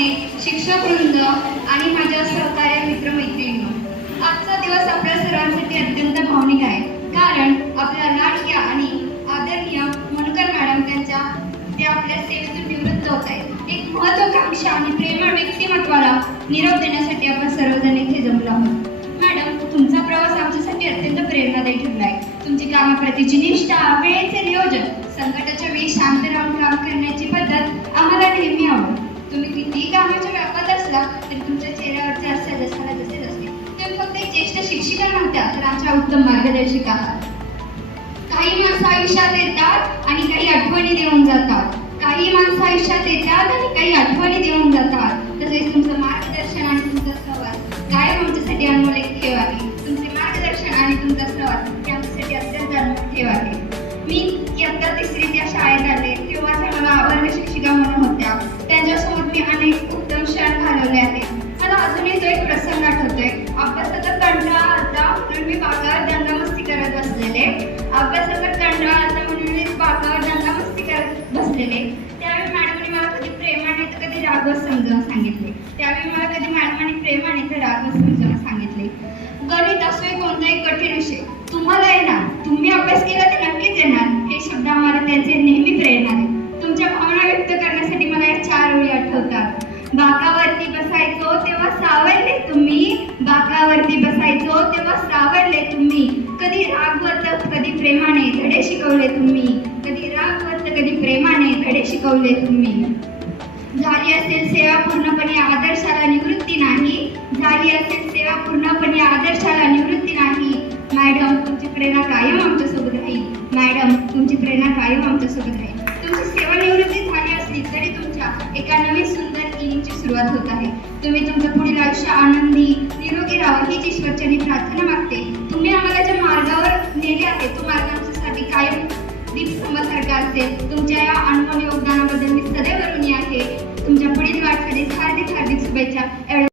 पाहुणे, शिक्षक वृंद आणि माझ्या सहकार्य मित्रमैत्रिणींनो, आजचा दिवस आपल्या सर्वांसाठी अत्यंत भावनिक आहे. कारण आपल्या लाडक्या आणि आदरणीय मनुकर मॅडम ते आपल्या सेवेतून निवृत्त होत आहेत. एक महत्वाकांक्षी आणि प्रेमळ व्यक्तिमत्वाला निरोप देण्यासाठी आपण सर्वजण इथे जमलो आहोत. मॅडम, तुमचा प्रवास आमच्यासाठी अत्यंत प्रेरणादायी ठरला आहे. तुमची कामाप्रतीची निष्ठा, वेळेचे नियोजन, संकटाच्या वेळी शांत राहून काम करण्याची पद्धत आम्हाला नेहमी आवडते. तुम्ही कितीही कामाच्या व्यापात असला तरी तुमच्या चेहऱ्यावरचे हास्य जसाला तसेच असते. तुम्ही फक्त एक ज्येष्ठ शिक्षिका नव्हत्या, तर आमच्या उत्तम मार्गदर्शिका आहात. काही माणसं आयुष्यात येतात आणि काही आठवणी देऊन जातात. काही माणसं आयुष्यात येतात आणि काही आठवणी देऊन जातात. तसेच तुमचं मार्गदर्शन आणि तुमचा सहवास कायम आमच्यासाठी अनमोल एक ठेव आहे. तुमचे मार्गदर्शन आणि तुमचा सहवास हे आमच्यासाठी अत्यंत अनमोल ठेव आहे. मी इयत्ता तिसरीत या शाळेत आले तेव्हा त्या मला वर्ग शिक्षिका म्हणून होत्या. त्यांच्यासोबत मी अनेक उत्तम क्षण घालवले आहेत. मला अजूनही तो एक प्रसंग आठवतोय. अभ्यासाचा कंटाळा आला म्हणून मी बागावर दंगामस्ती करत बसलेले. त्यावेळी मॅडमने मला कधी प्रेमाने तर कधी रागवत समजावून सांगितले. गणित असो कोणताही कठीण विषय तुम्हाला येणार, तुम्ही अभ्यास केला तर नक्कीच येणार, हे शब्द आम्हाला त्यांचे नेहमी प्रेरणा आहे. तुमच्या भावना व्यक्त करण्यासाठी मला या 4 ओळी आठवतात. बाकावरती बसायचो तेव्हा सावरले तुम्ही, बाकावरती बसायचो तेव्हा सावरले तुम्ही, कधी रागवत कधी प्रेमाने धडे शिकवले तुम्ही, कधी रागवत कधी प्रेमाने धडे शिकवले तुम्ही. झाली असेल सेवा पूर्णपणे आदर्शाला निवृत्ती नाही, झाली असेल सेवा पूर्णपणे आदर्शाला निवृत्ती नाही. मॅडम, तुमची प्रेरणा कायम आमच्यासोबत राहील. मॅडम, तुमची प्रेरणा कायम आमच्यासोबत राहील. तुमची सेवानिवृत्ती झाली असली तरी तुमच्या एका नवीन सुंदर इनिंगची सुरुवात होत आहे. तुम्ही तुमचं पुढील आयुष्य